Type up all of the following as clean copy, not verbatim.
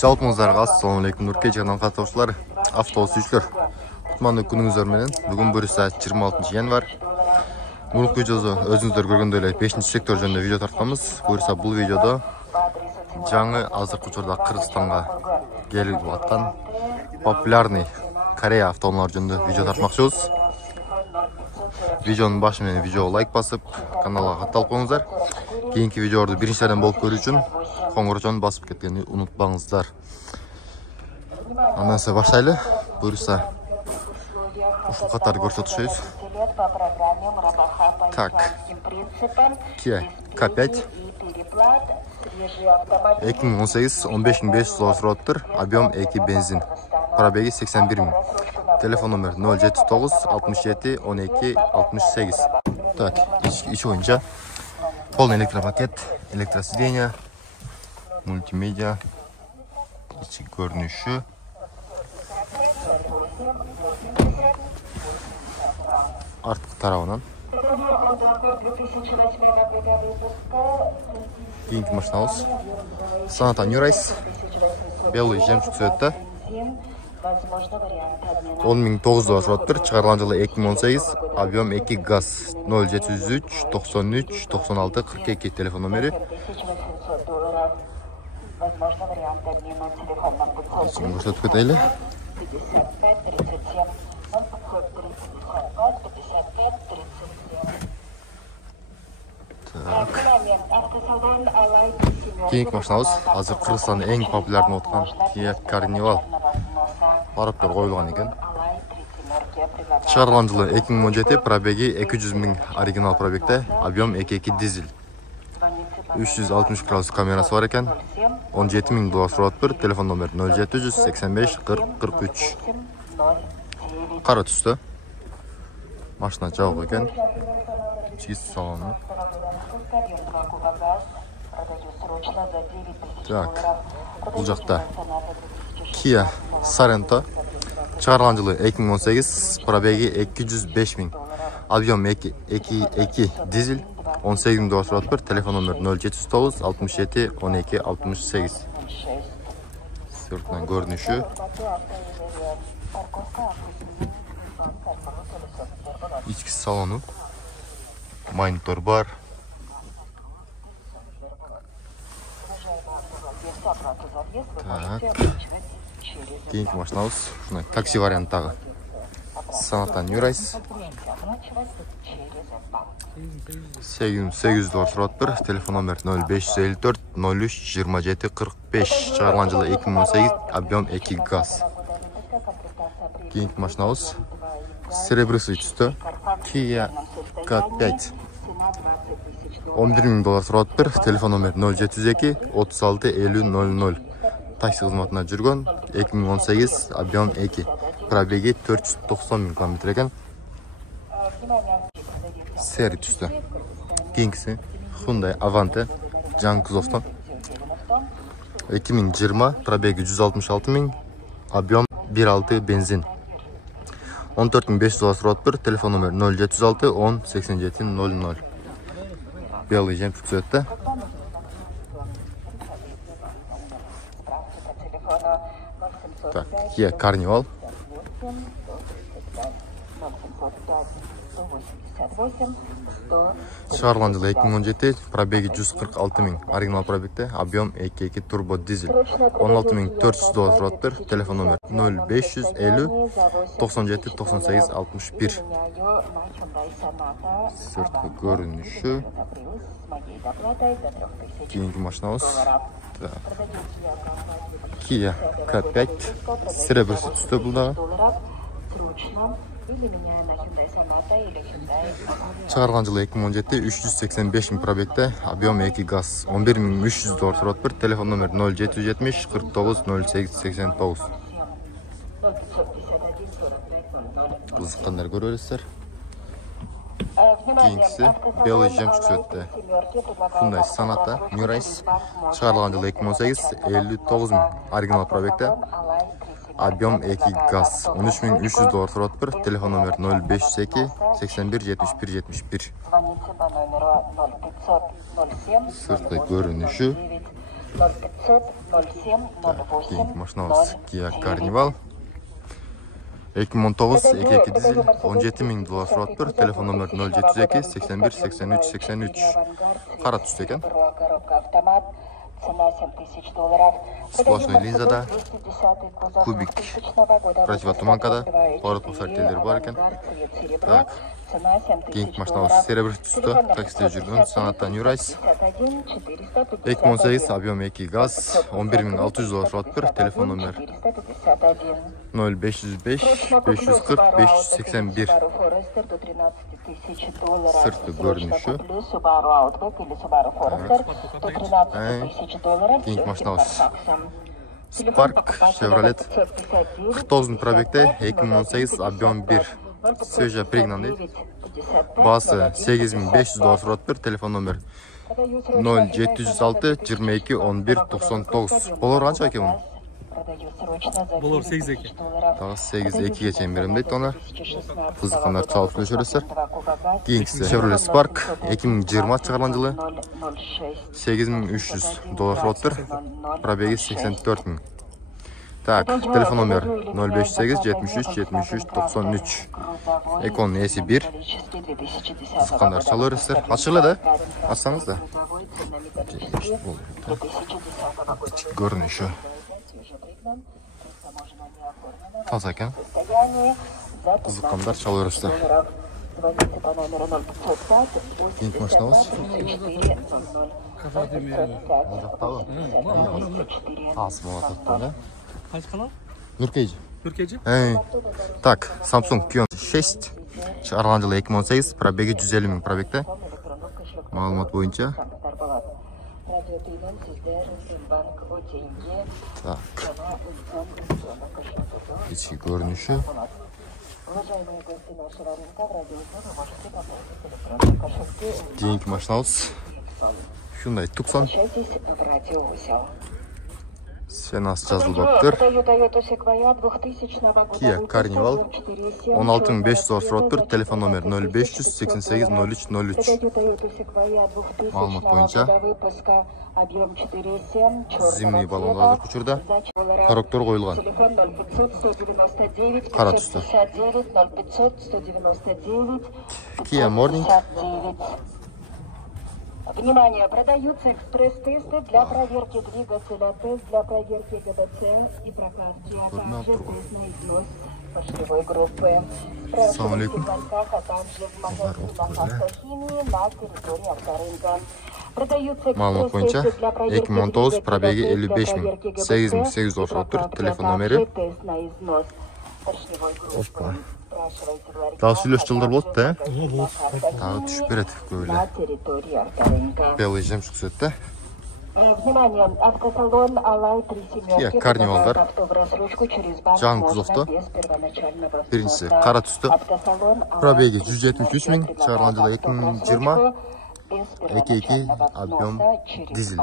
Жалпыңыздарға ассалаумалейкум Нуркей жанынан қатысушылар, автобус сүйшілер. Құтманды күніңіздер менен. Бүгін бүрісі 26 январ. Мұрық видеосы өзіңіздер көргендейлер 5-ші сектор жөнінде видео тартқанбыз. Көрсі бұл видеода жаңы азыркы учурда Кыргызстанга келип аткан популярный Корея автоунаалары жөнүндө видео тартмакчыбыз. Видеонун башы менен видеого лайк басып, каналга катталып коюңуздар. Кийинки видеолорду биринчиден болуп көрүү үчүн коңгурочону басып кеткенди унутпаңыздар. Андан соң баштайлы. Буюрса ушул катарды көрсөтүшөбүз. Так. Kia K5 2018 15500 километр, объем 2 бензин. Пробеги 81 000. Телефон номер 079 67 12 68. Так, ичи боюнча полный электропакет, электросиденье, мультимедиа, ичи көрүнүшү. Арткы тарабынан кийинки машинабыз Sonata New Race, белый жемчуг цветта, 10900 километр, чыгарылган жылы 2018, объем 2 газ, 0703 93 96 42 телефон номери. Көрсөтүп кетели. Кийинки машинабыз азыр Кыргызстандын эң популярный откан Kia Carnival. Параптар коюлган экен. Чыгарылган жылы 2017, пробеги 200 000 оригинал пробегде, объем 2.2 дизель. 360 градус камерасы бар экен. 17 000 доллар турат. Телефон номер 0785 40 43. Кара түстө. Машина жабык экен. Чист салону. Так, бул жакта Kia Sorento. Чыгарылган жылы 2018, пробеги 205 000. Объем 2.2 дизель, 18 000 доллар турат. Телефон номер 0709 67 12 68. Сыртынан көрүнүшү. Ички салону. Монитор бар. Так. Кийинки машинабыз ушундай такси варианттагы Sonata New Race. 8800 доллар турат. Телефон номер 0554 03 27 45. Чыгарылган жылы 2018, объем 2 газ. Кийинки машинабыз серебрысый түстө Kia K5. 11 000 доллар турат. Телефон номер 072 36 50 00. Такси кызматына жүргөн. 2018, объем 2. Пробеги 490 000 километр экен. Сери түстө. Кийинкиси Hyundai Avante жаңы кузовтон. 2020, пробеги 166 000, объем 1.6 бензин. 14 500 доллар турат. Телефон номер 0706 10 87 00. Белый жемчуг цветта. Так, Kia Carnival. Чыгарылган жылы 2017, пробеги 146 000, оригинал пробегде, объем 2.2 турбо дизель. 16 400 доллар турат. Телефон номер 0550 97 98 61. Сырткы көрүнүшү. Кийинки машинабыз Kia K5 серебрысый түстө бул дагы. Чыгарылган жылы 2017, 385 000 пробегде, объем 2 газ, 11 300 доллар турат. Телефон номер 0770 49 08 89. Кызыккандар көрө бересиздер. Кийинкиси белый жемчуг цветте Hyundai Sonata New Race. Чыгарылган жылы 2018, 59 000 оригинал пробегде, объем 2 газ. 13.300 доллар тұрат бір. Телефон номер 052 81 71 71. Сырты көрініші. Кейінгі машинамыз Kia Carnival. 2019 2.2 дизель 17.000 доллар тұрат бір. Телефон номер 072 81 83 83. Қара түсті екен. Цена 7000 долларов. Сплошной линзада, кубик противотуманкада, поворотный сортелер бар екен. Так, кейінгі машинамыз серебрі түсті, как істеп жүрген Sonata New Rise. 2018 объем 2 газ, 11600 доллар тұрат бір. Телефон номер 0505 540 581. Сырты көрініші. Кейінгі машинамыз Spark Chevrolet 4000 пробегте, 2018 объем 1. Свежа пригнан дейді. Басы 8500 доллар тұрат бір. Телефон номер 0706 22 11 99. Болар қанша екен оның? Болар 8-2. Тағы 8-2-ге чейін берем дейді оны. Қызыққандар чалып көресіздер. Кейінгісі Chevrolet Spark 2020 шығарылған жылы 8300 доллар тұрат бір. Пробеги 84 000. Так, телефон номер 058 73 73 93. Экон есі 1. Қызыққандар чалып көресіздер. Ашылы да? Ашсаңыз да. Көрініші. Таза екен. Қызыққандар чалып көресіздер. Кейінгі машинамыз. Тасы болады да? Қайсы канал? Нұркейді. Түркияжы? Так, Samsung Q6 шығарылған жылы 2018, пробеги 150 000 пробегте. Мағлұмат бойынша. Так. İçki görünüşü. Кейінгі машинамыз. Hyundai Tucson. Сенасы жазылбаптыр. Kia Carnival 16500 доллар тұрат бір. Телефон номер 0588 03 03. Мағлұмат бойынша. Зимний баллондар көшірді. Қоректор қойылған. Қара түсті. Kia Morning. Внимание, продаются экспресс-тесты для проверки двигателя, тест для проверки ГБЦ и прокатки, а также тест на износ поршневой группы. Ассалаумалейкум. А также в магазинах автохимии на территории авторынка. Продаются Мағлұмат бойынша 2019 пробеги 55 000. 8800 доллар тұрат бір. Телефон номері. Опа. Тағы сөйлес жылдар болды да? Тағы түшіп береді көйлі. Белый жемшік сөтті. Kia Carnivalдар. Жаң күзовты. Біріншісі қара түсті. Пробеги 173 000. Шығарылған жылы 2020. 2.2 объем дизель.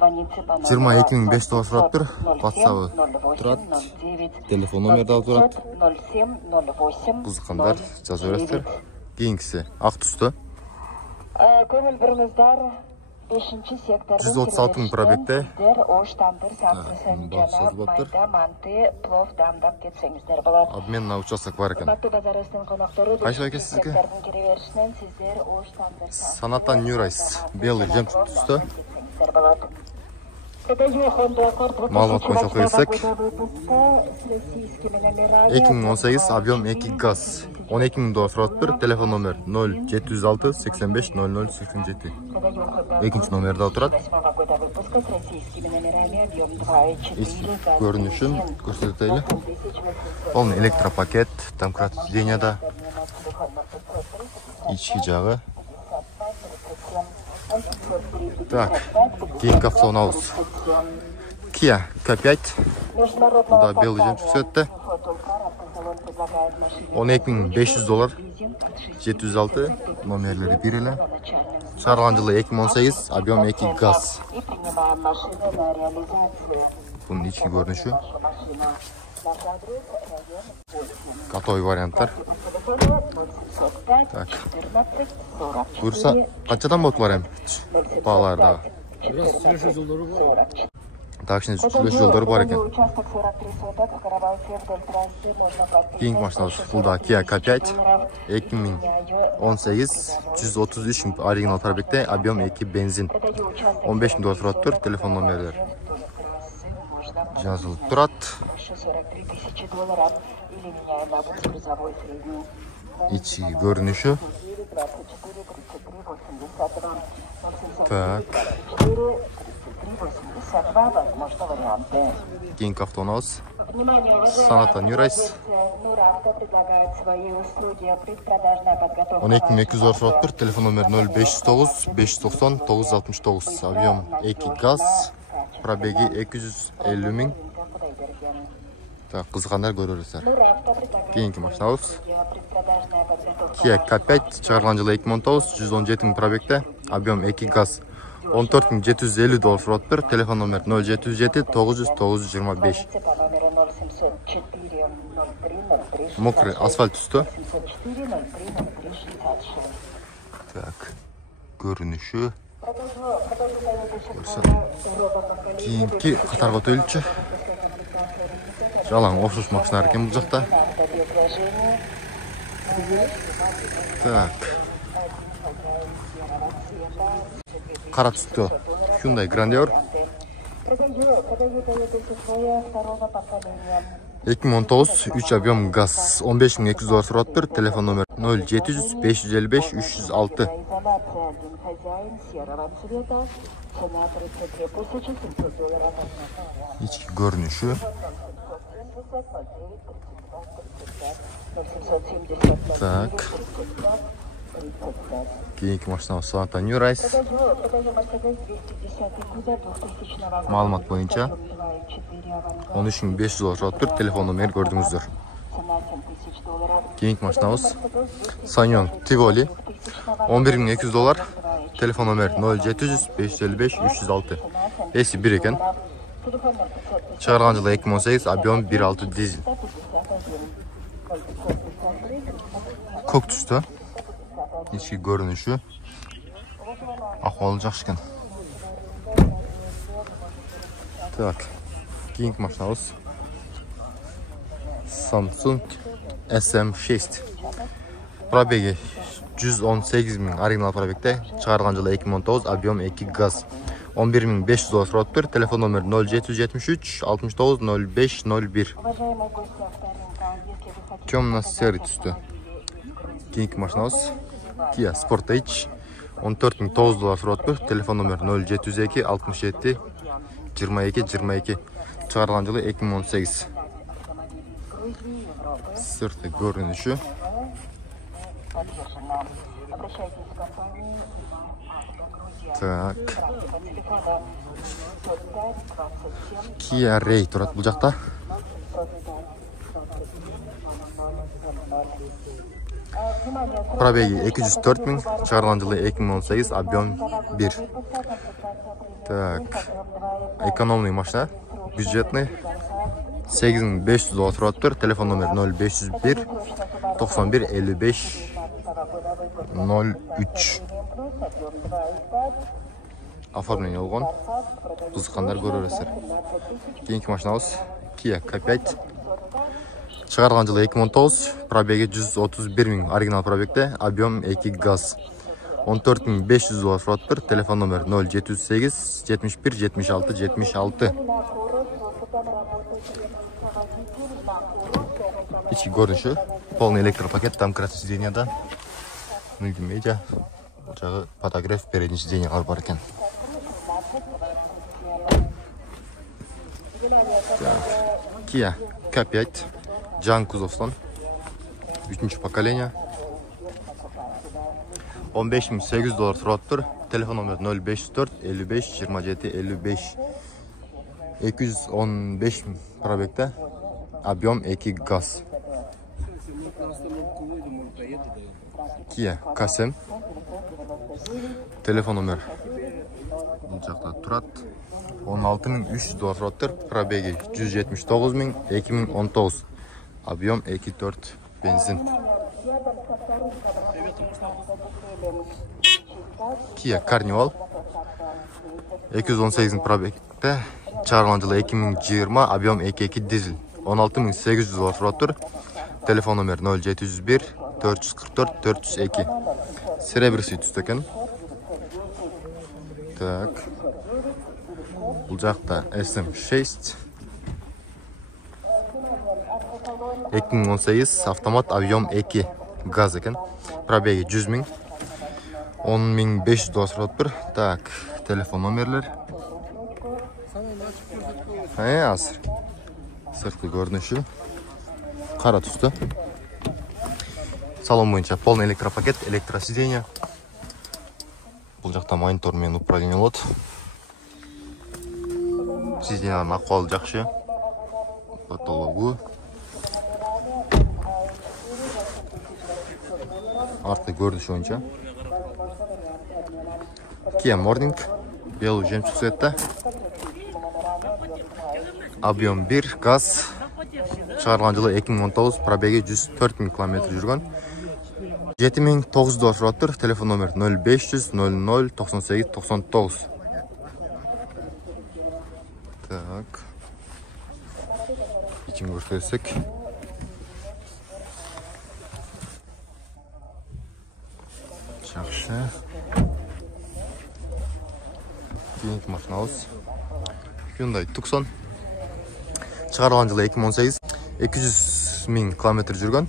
22500 доллар тұрат бір. Ватсабы тұрат. Телефон номерді алып тұрат. Қызыққандар жазу өрестер. Кейінгісі ақ түсті. 136 000 пробегте. Обмен на участок бар екен. Қайшыға екен сізге? Sonata New Rise. Белый жемшік түсті. Мағлұмат бойынша оқи берсек. 2018 объем 2 газ. 12 000 доллар тұрат бір. Телефон номер 0706 85 00 87. Екінші номерді отырады. Көрінішін көрсетейлі. Ол электропакет, домкрат сиденьяда. Ички жағы. Так, кейінгі автоуналыз. Kia K5. Бұда белый жемшік сөтті. 12500 доллар. 706 номерлері берілі. Шығарылған жылы 2018, объем 2 газ. Bunun içki görünüşü. Готовый варианттар. Так. Buyursa kaçadan botlar hem? Bağlarda. Biraz sürüşü yolları var. Так, şimdi sürüş yolları var eken. King машинасы Fulda Kia K5 2018 133 оригинал пробегте, объем 2 benzin. 15.000 доллар тұрады тұр, телефон номерлер жазылып тұрады. İçi görünüşü. Так. King Автонос. Саната Нюрайс. 12.200 доллар тұрады тұр, телефон номер 0509 590 969. Объем 2 газ. Пробеги 250 мың. Так, қызғандар көрерсіздер. Кейінгі машинабыз Kia K5 шығарылған жылы 2019, 117 мың пробегте, объем 2 газ. 14.750 доллар тұрады тұр, телефон номер 077 900 925. Мокрый асфальт түсті. Так, көрініші. Кейінгі қатарға төлітші. Жалаң офшуш машиналар екен бұл жақта. Так. Қара түсті Hyundai Grandeur. 2019 3 объем газ. 15.200 доллар тұрады тұр, телефон номер 0700 555 306. İçki görünüşü. Так. Кейінгі машинамыз Саната Нюрайс. Малымат бойынша 13.500 доллар тұрады тұр, телефон номер көрдіңіздер. Кейінгі машинамыз Саньон Тиволи. 11.200 доллар, телефон номер 0700 555 306. Есі бір екен. Шығарған жылы 2018, объем 1.6 дизель. Көк түсті. İçki görünüşü. Ahvalı жақсы екен. Так. Кейінгі машинамыз Samsung SM6. Пробеги 118 мың оригинал пробегте. Шығарған жылы 2019, объем 2 газ. 11.500 доллар тұрады тұр, телефон номер 0773 69 05 01. Темно-серый түсті. Кейінгі машинамыз Kia Sportage. 14.900 доллар тұрады тұр, телефон номер 0702 67 22 22. Шығарған жылы 2018. Сырты көрініші. Так. Kia Ray тұрады бұл жақта. Пробеги 204 мың, шығарылған жылы 2018, объем 1. Так. Экономный машина, бюджетный. 8500 доллар тұрады тұр, телефон номер 0501 91 55 03. Оформление olған. Қызыққандар көрерсіздер. Кейінгі машинамыз Kia K5. Шығарылған жылы 2019, пробеги 131 мың оригинал пробегте, объем 2 газ. 14.500 доллар тұрады тұр, телефон номер 0708 71 76 76. İçki görünüşü. Полный электропакет, там красный сиденьяда. Мультимедиа. Жағы фотограф, передний сиденьялар бар екен. Kia K5. Жан кузовтан. 3-cü поколение. 15.800 доллар тұрады тұр. Телефон номер 0504 55 27 55. 215 пробегте. Объем 2 газ. Kia K7. Телефон номер бұл жақта тұрады. 16.300 тұраттыр. Пробеги 179.000, 2019. Объем 2.4 бензин. Kia Carnival 218 пробегте, чыгарылган жылы 2020, объем 2.2 дизель. 16.800 тұраттыр. Телефон номер 0701 444 402. Серебряный түсті екен. Так. Бұл жақта SM6. 2018 автомат, объем 2 газ екен. Пробеги 100.000. 10.500 тұраттыр. Так, телефон номерлер. Азыр. Сыртқы көрініші. Қара түсті. Салон бойынша полный электропакет, электросиденье. Бұл жақта монитормен управление болады. Сиденьяның ақуалы жақсы. Потологу. Артқы көрініш бойынша. Kia Morning. Белый жемчуг цветта. Объем 1, газ. Чыгарылган жылы 2019, пробеги 104.000 км жүргөн. 7.900 тұраттыр. Телефон номер 0500 00 98 99. Так. İçin göstersek. Жақсы. Кейінгі машинабыз. Hyundai Tucson. Чыгарылган жылы 2018. 200.000 км жүргөн.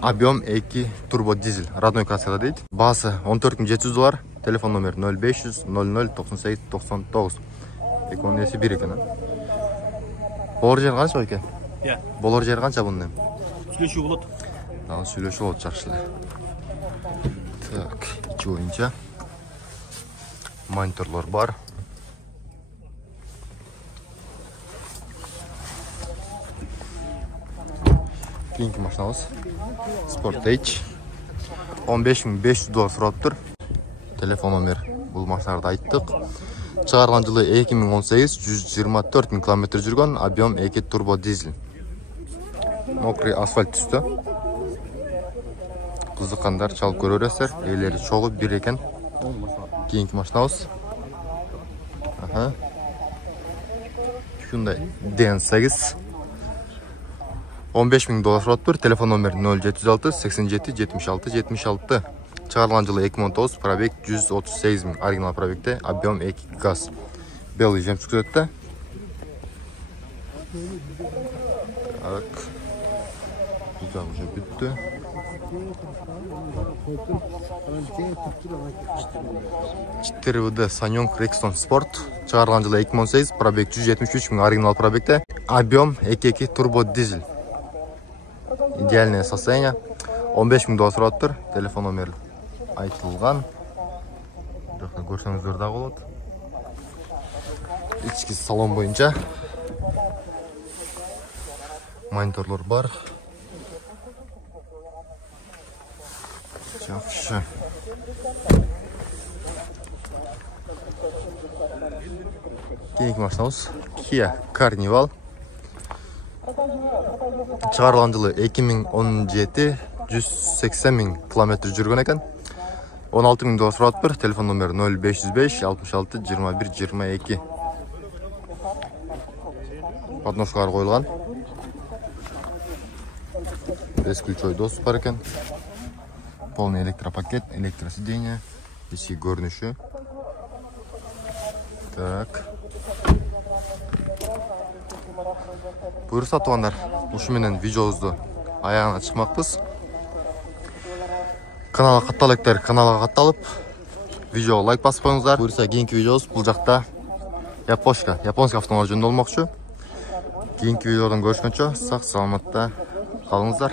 Объем 2 турбо дизель. Родной кассада дейді. Басы $14.700. Телефон номер 0500 00 98 99. Екінің несі бір екен. Болар жер қанша екен? Болар жер қанша бұның? Сөйлешу болады. Сөйлешу болады жақшылы. Так, içi oyunca. Monitörler бар. Кейінгі машинамыз Sportage. 15.500 тұрып тұр. Телефон номер бұл машиналарды айттық. Чыгарылган жылы 2018, 124.000 км жүргөн, объем 2 турбо дизель. Мокрый асфальт түсті. Қызыққандар чалып көрересер. Елері чоғы бір екен. Кейінгі машинамыз. Hyundai DN8. $15.000 тұрып тұр. Телефон номер 076 87 76 76. Чыгарылган жылы 2019, пробег 138.000. Оригинал пробегте, объем 2 газ. Белый жемчуг цветта. Так. Güzel уже bitti. ЧТРВД Sanyong Rexton Sport. Чыгарылган жылы 2018, пробег 173.000. Оригинал пробегте, объем 2 турбо дизель. Идеальное состояние. $15.000 тұрып тұр. Телефон номер айтылған. Жақта көрсеңіздер дағы болады. Ішкі салон бойынша мониторлар бар. Жақсы. Кейінгі машинамыз Kia Carnival. Чыгарылган жылы 2017, 180.000 км жүргөн екен. $16.000 тұрып тұр. Телефон номер 0505 66 21 22. Подножкалар қойылған. Бесключой доступ бар екен. Полный электропакет, электросиденье, ішкі көрініші. Так. Бұйырса туғандар, ұшыменен видеоызды аяғына шықмақпыз. Каналға қатталықтар, каналға қатталып, видеоға лайк басып қойыңыздар. Бұйырса кейінгі видеоыз бұл жақта японский автомобиль жөнінде болмақшы. Кейінгі видеодан көрішкенше сақ саламатта қалыңыздар.